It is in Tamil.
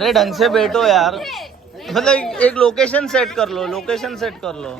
अरे ढंग से बैठो यार, मतलब एक लोकेशन सेट कर लो, लोकेशन सेट कर लो.